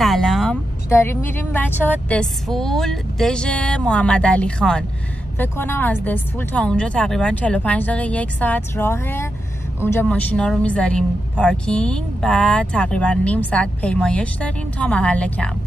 سلام، داریم میریم بچه ها دسفول دژ محمد علی خان. فکر کنم از دسفول تا اونجا تقریبا 45 دقیقه 1 ساعت راهه. اونجا ماشینا رو میذاریم پارکینگ، بعد تقریبا نیم ساعت پیمایش داریم تا محل کمپ.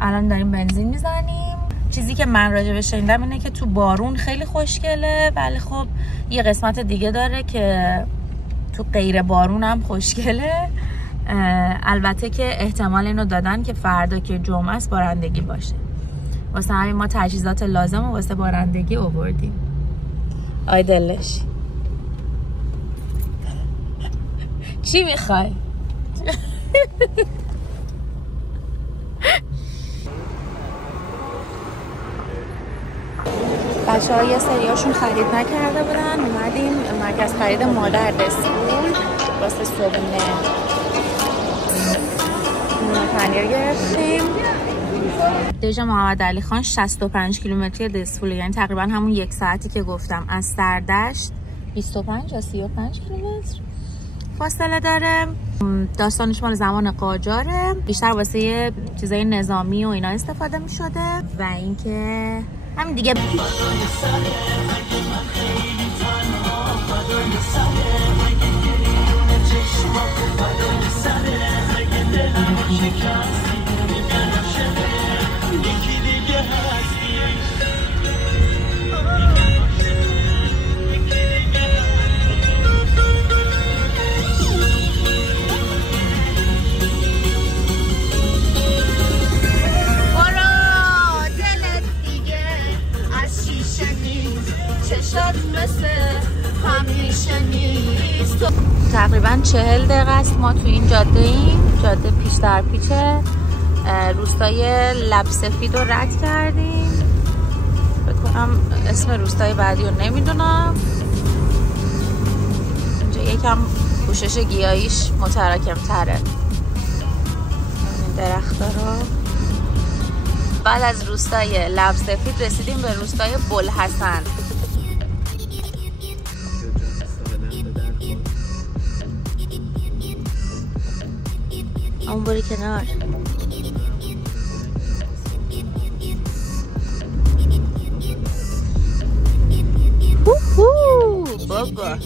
الان داریم بنزین میزنیم. چیزی که من راجبش شنیدم اینه که تو بارون خیلی خوشگله، ولی خب یه قسمت دیگه داره که تو غیر بارون هم خوشگله. البته که احتمال اینو دادن که فردا که جمعه است بارندگی باشه، واسه همین ما تجهیزات لازم رو واسه بارندگی آوردیم. آی دلش چی میخوای؟ بچه ها یه سریاشون خرید نکرده بودن، اومدیم مرکز خرید مادر دسفول واسه صبحونه پنیر گرفتیم. دژ محمد علی خان 65 کیلومتری دسفوله، یعنی تقریبا همون 1 ساعتی که گفتم. از سردشت 25 تا 35 کیلومتر فاصله داره. داستانش مال زمان قاجاره، بیشتر واسه یه چیزای نظامی و اینا استفاده می شده و اینکه همین دیگه. تقریبا 40 دقیقه است ما تو این جاده ایم. جاده پیش در پیچه. روستای لب سفید رو رد کردیم. فکر کنم اسم روستای بعدی رو نمیدونم. اینجا یکم پوشش گیاهیش متراکم تره، درخت رو. بعد از روستای لب سفید رسیدیم به روستای بوالحسن. اون بری کنار. بابا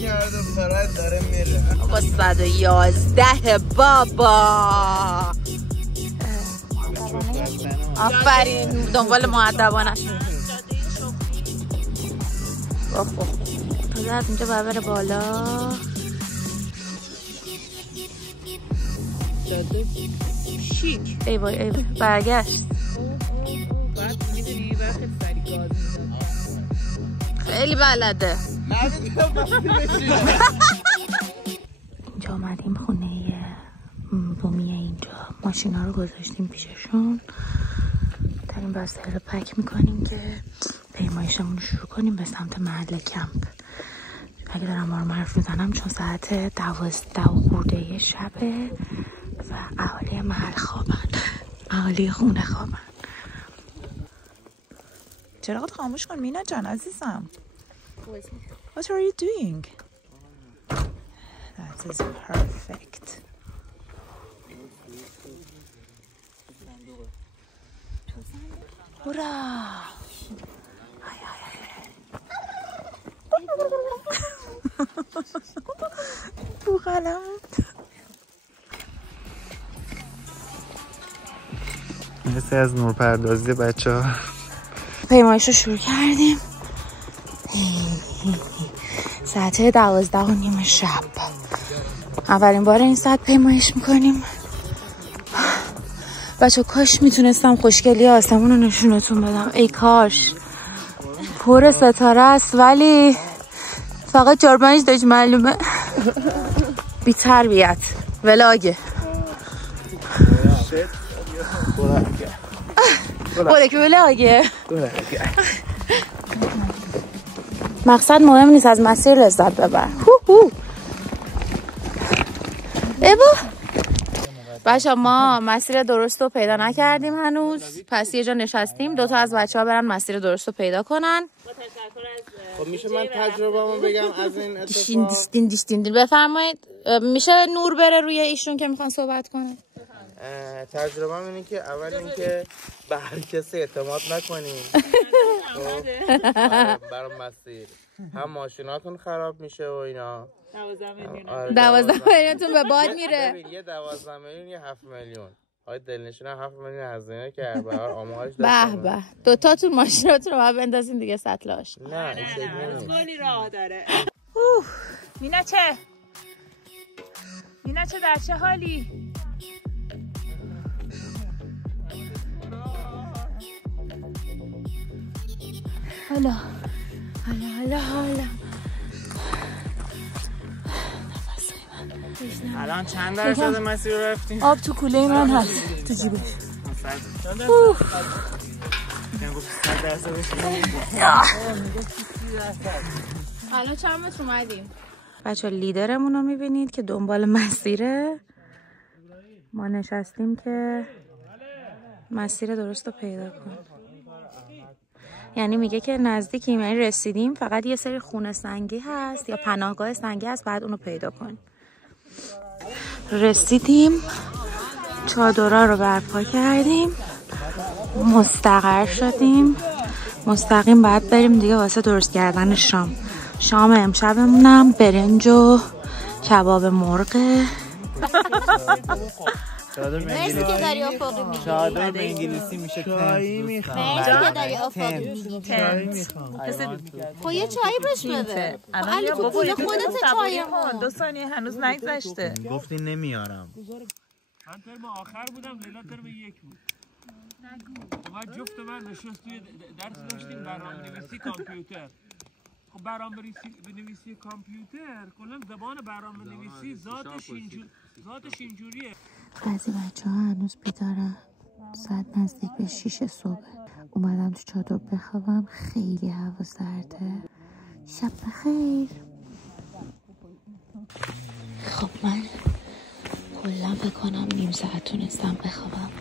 داره میره. بابا 111 بابا. آفرین، دنبال مؤدبانش میره. بابا پدر اینجا باید بره بالا. شیک. ای وای ای وای برگشت. بعد میدونی وقت سری گاز میزنه. خیلی بلده. اینجا آمدیم خونه بومیه. اینجا ماشینا رو گذاشتیم پیششون، داریم وسایل رو پک میکنیم که پیمایشمون رو شروع کنیم به سمت محل کمپ. اگه دارم آروم حرف میزنم چون ساعت 12 خورده شبه و اهالی محل خوابن، اهالی خونه خوابن. چراغت خاموش کن مینا جان عزیزم. What are you doing? That is perfect. هورا. بوغلم. مثل از نورپردازی بچه ها پیمایش رو شروع کردیم. ساعت 12:30 شب. اولین بار این ساعت پیمایش میکنیم. بچه کاش میتونستم خوشگلی آسمون رو نشونتون بدم. ای کاش. پر ستاره است ولی فقط 4-5 تاش معلومه. بی تربیت ولاگه. که ولاگه. مقصد مهم نیست، از مسیر لذت ببر. ایبا بچه ما مسیر درست رو پیدا نکردیم هنوز، پس یه جا نشستیم 2 تا از بچه ها برن مسیر درست رو پیدا کنن. خب میشه من تجربه‌مو بگم از این اتفاق؟ دیشتین بفرمایید. میشه نور بره روی ایشون که میخوان صحبت کنن؟ تجربه اینه که اول اینکه به هر کسی اعتماد نکنیم برای مسیر، هم ماشیناتون خراب میشه و اینا. 12 میلیونتون به باد میره. یه 12 میلیون یه 7 میلیون. آقای دلنشین 7 میلیون هزینه کرد به هر آمارش. به به دوتاتون ماشیناتون رو باید بندازین دیگه سطلاش. نه خیلی راه داره. مینا چه در چه حالی؟ حالا الان چند درصد مسیر رو رفتیم؟ آب تو کوله من هست تو جیبش. حالا چند متر اومدیم؟ بچه لیدرمون رو میبینید که دنبال مسیره. ما نشستیم که مسیر درست رو پیدا کنیم. یعنی میگه که نزدیکیم، یعنی رسیدیم، فقط یه سری خونه سنگی هست یا پناهگاه سنگی هست، بعد اونو پیدا کنیم. رسیدیم، چادرها رو برپا کردیم، مستقر شدیم، مستقیم باید بریم دیگه واسه درست کردن شام. شام امشبمونم برنج و کباب مرغ. مرسی که داری افاقی میگی. چادر به انگلیسی میشه چایی میخوام. مرسی که داری افاقی میگی. چایی میخوام. خب یه چایی بهش بده. الان تو پول خودت چایی کن. 2 ثانیه هنوز نگذشته. گفتی نمیارم. من ترم آخر بودم، لیلا ترم 1 بود. ما جفت من نشست توی درس داشتیم برنامه‌نویسی کامپیوتر. خب برنامه‌نویسی کامپیوتر کلا زبان برنامه‌نویسی ذاتش اینجوریه. بعضی بچه‌ها هنوز بیدارن. ساعت نزدیک به 6 صبح. اومدم تو چادر بخوابم، خیلی هوا سرده. شب بخیر. خب من کلا فکر کنم نیم ساعت تونستم بخوابم،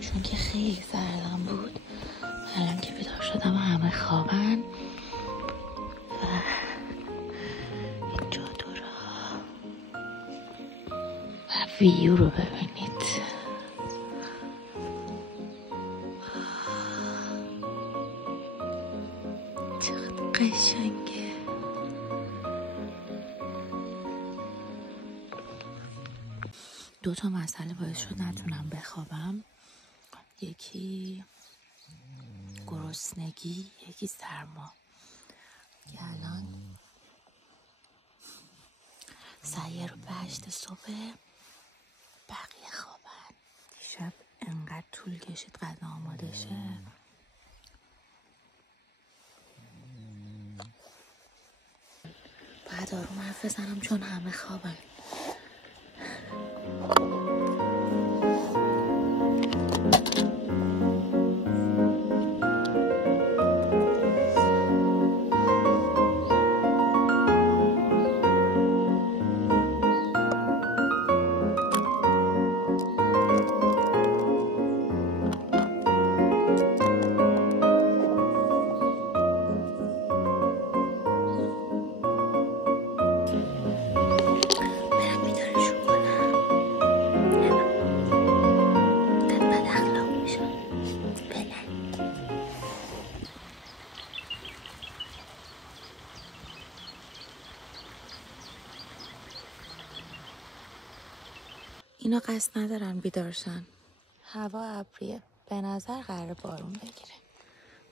چون که خیلی سردم بود. الان که بیدار شدم همه خوابن و این چادرها و ویو رو ببینید. چقدر قشنگه. دو تا مسئله باعث شد نتونم بخوابم. یکی گرسنگی، یکی سرما. که الان سایه رو به 8 صبح، بقیه خوابن. دیشب انقدر طول کشید غذا آماده شه. باید آروم حرف بزنم چون همه خوابن. اینا قصد ندارن بیدارشن. هوا ابریه، به نظر قراره بارون بگیره.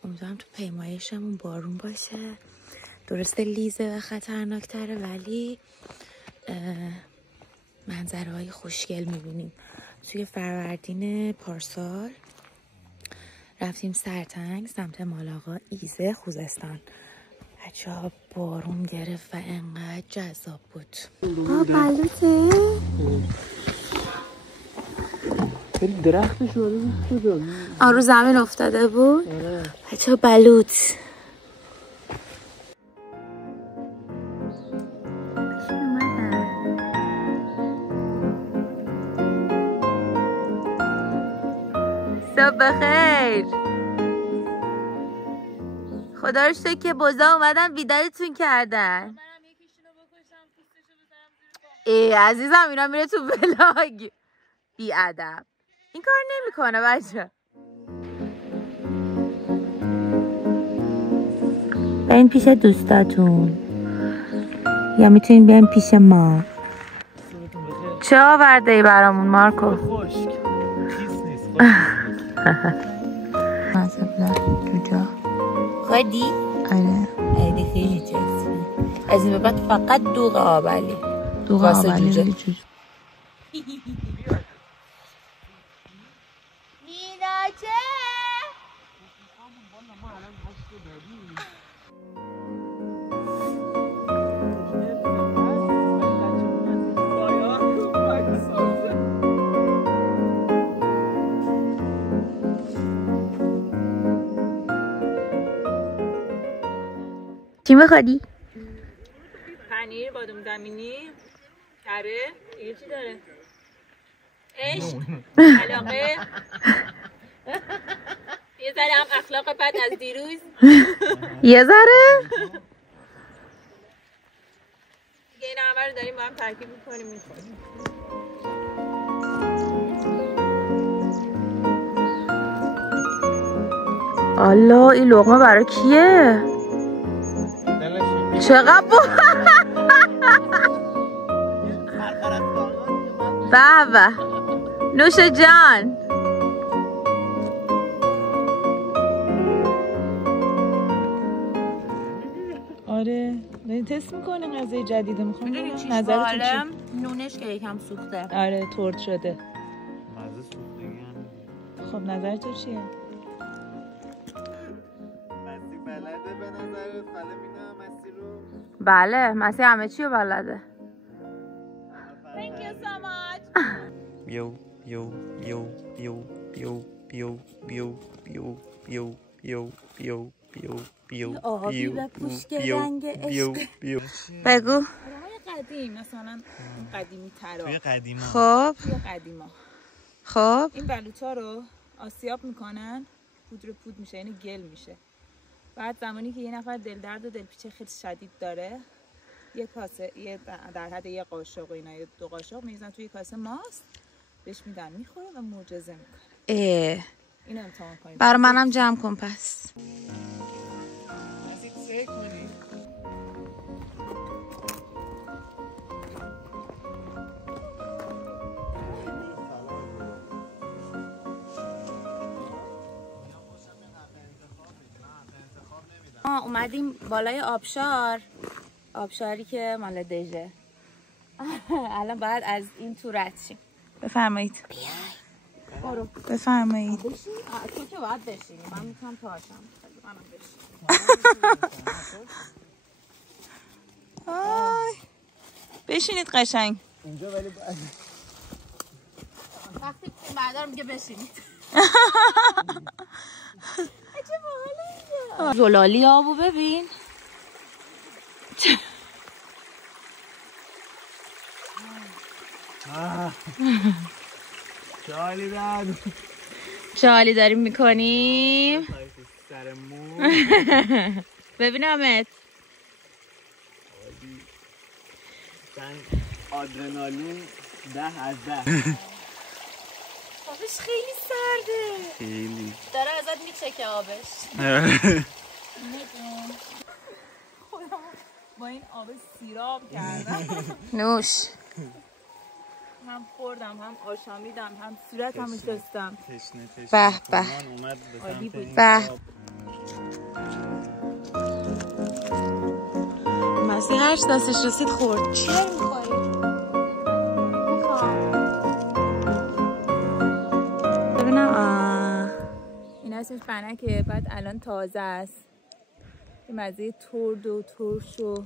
امیدوارم تو پیمایشمون بارون باشه. درسته لیزه و خطرناکتره ولی منظره های خوشگل میبینیم. توی فروردین پارسال رفتیم سرتنگ سمت مالاقا، ایزه، خوزستان. بچه ها بارون گرفت و انقدر جذاب بود. بلوطه؟ درختش بود. رو زمین افتاده بود؟ بچه ها بلوط. صبح بخیر. خدا رو شکر که بزا اومدن بیدارتون کردن. ای عزیزم اینا میره تو ولاگ. بی ادب. این کار نمیکنه بچه. برین پیش دوستاتون یا میتونین بیاین پیش ما. چه آورده ای برامون مارکو؟ خشک خیس نیست. مزبله جوجا خودی؟ آره خیلی خیلی جسمی. از این به بعد فقط دوغ آبلی. دوغ آبلی جوجا. میناچه چی میخوادی؟ پنیر بادام زمینی کره دیگه چی داره؟ عشق علاقه یه ذره هم اخلاق بد از دیروز یه ذره؟ دیگه این همه رو داریم با هم ترکیب میکنیم میخوریم. الله این لقمه برای کیه؟ چقدر به نوش جان. آره دارین تست میکنه غذای جدیده میخوام نظرتون چی؟ نونش که یکم سوخته. آره ترد شده. مزه سوختگی. خب نظرتون چیه؟ مسی بلده به نظر فلمینا مسی رو. بله مسی همه چی رو بلده. Thank you so much. Yo yo yo yo yo yo yo yo yo yo yo yo yo. آبی و پوشک رنگ عشق. بگو. آدمای قدیم مثلا قدیمی ترا. توی قدیما. خب قدیما. خب این بلوطا رو آسیاب میکنن، پود میشه، یعنی گل میشه. بعد زمانی که یه نفر دل درد و دلپیچه خیلی شدید داره، یه کاسه در حد یه قاشق و اینا، 2 قاشق میریزن توی کاسه ماست، بهش میدن میخوره و معجزه میکنه. اینو امتحان کنید. برای منم جمع کن پس. اومدیم بالای آبشاری که مال دژه. الان باید از این تو رد شیم. بفرمایید. برو بفرمایید. تو که باید بشینی، من میتونم پاشم. منم بشینید قشنگ. اینجا ولی وقتی تیم بردار میگه بشینید. زلالی آبو ببین. چه حالی داریم میکنیم؟ ببینمت. آدرنالین 10 از 10. آبش خیلی سرده. خیلی داره ازت میچکه آبش. با این آب سیراب کردم. نوش. هم خوردم، هم آشامیدم، هم صورتم شستم. به به به. مسی هرچ دستش رسید خورد. چی داری میخوری؟ ببینم. این اسمش بنکه، بعد الان تازه است. این مزه ترد و ترش و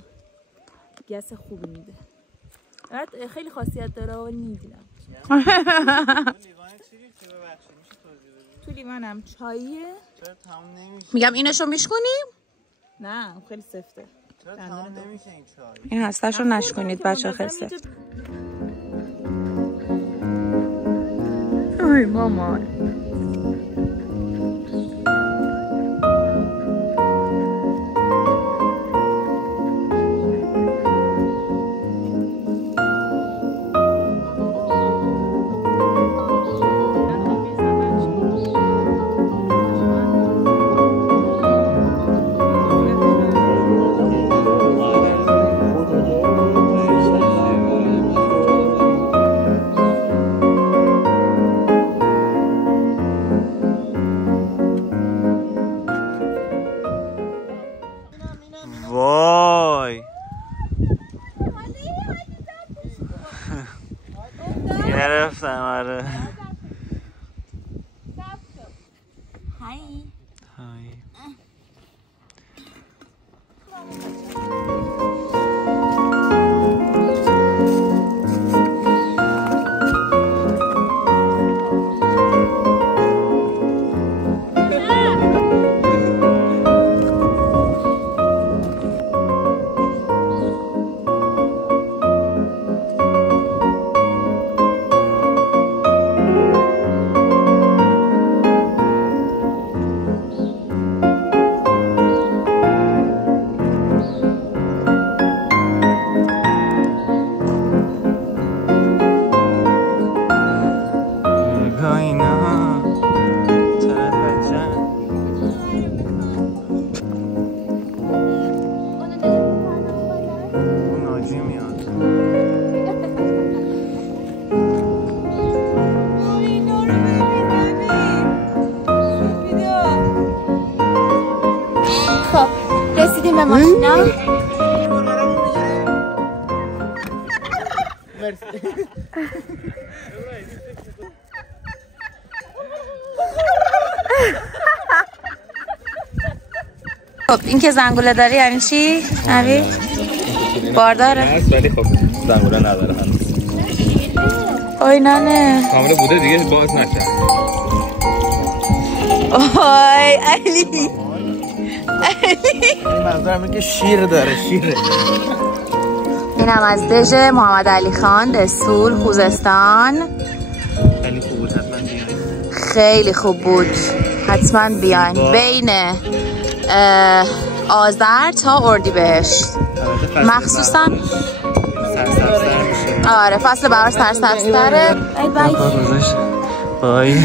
گس خوبی میده. بعد خیلی خاصیت داره و نمیدونم. تو لیوانم چاییه. میگم اینشو میشکنیم؟ نه خیلی سفته. این هستش رو نشکنید بچه خیلی سفت. ای مامان. های های. رسیدیم به ماشینا. خب این که زنگوله داره یعنی چی؟ نبی؟ بارداره؟ ولی خب زنگوله نداره هنوز. اوی نانه کامله بوده دیگه باز نکرد. اوی علی منظورم اینه که شیر داره، شیره. اینم از دژ محمد علی خان دسفول خوزستان. خیلی خوب بود، حتما بیاین. خیلی خوب بود، حتما بیاین. بین آذر تا اردیبهشت مخصوصا سرسبزتر میشه. آره فصل بهار سرسبزتره. بای بای. بای.